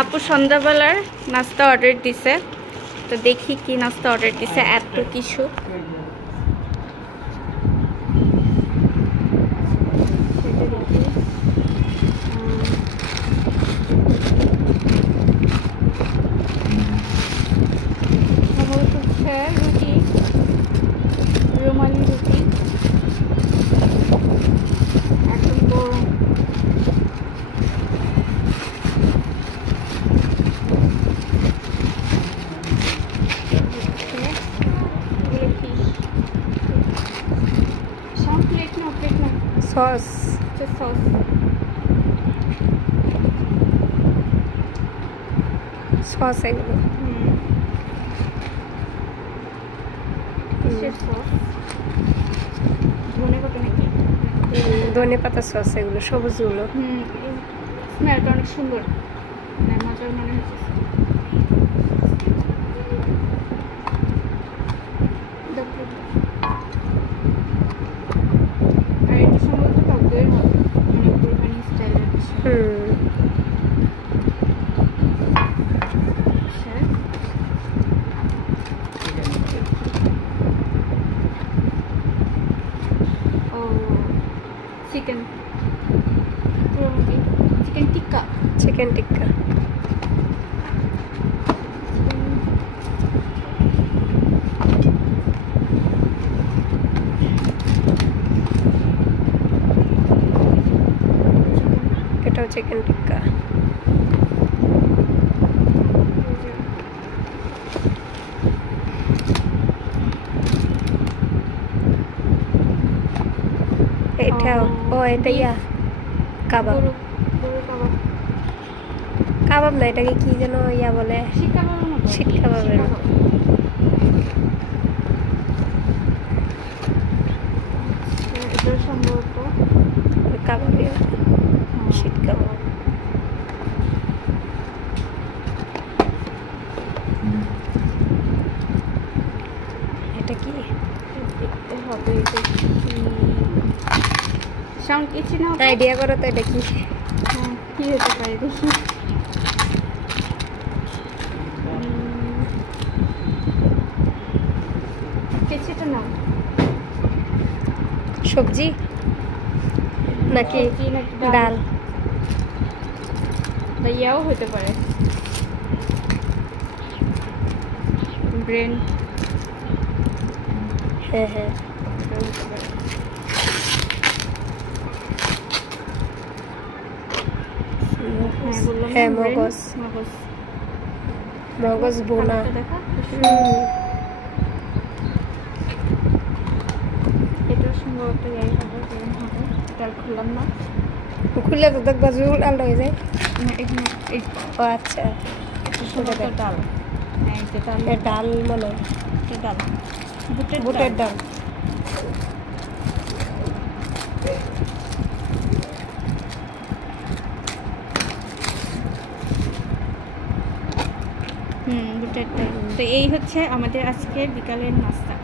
আপু সন্ধ্যাবেলার নাস্তা অর্ডার দিছে, তো দেখি কি নাস্তা অর্ডার দিছে। এত কিছু রুটি, রুমালি রুটি একদম গরম। সস সস সস এগুলো ধনে পাতা সস এগুলো সবুজগুলো। স্মেলটা অনেক সুন্দর, মজার মনে হচ্ছে। আর এটা সম্ভবত টক দইয়ের মতো, মানে কুরবানি স্টাইলের। চিকেন চিকেন টিক্কা, চিকেন টিক্কা এটাও চিকেন টিক্কা। এটাও এটা ইয়া কাবাব। কাবাব না, এটাকে কি যেন ইয়া বলে, শীত কাবাবের মতো। এটা সম্ভবত কাবাবই, শীত কাবাব। এটা কি হবে? সাউন্ড কিছু না, আইডিয়া করো তো এটা কি? কি হতে পারে দেখি। কিছুটা নাম সবজি নাকি ডাল? ইয়াও হতে পারে, ব্রেন। হ্যাঁ হ্যাঁ হ্যাঁ মগজ, মগজ বোনা। এটা সম্ভবত ইয়াই হবে, ব্রেন হবে। এটা খুললাম না, খুললে তো দেখবা জুল আলাদা হয়ে যায়। ও আচ্ছা, ডাল। হ্যাঁ এটা ডাল মনে হয়, ডাল, বুটের ডাল। বুটের ডাল। তো এই হচ্ছে আমাদের আজকের বিকালের নাস্তা।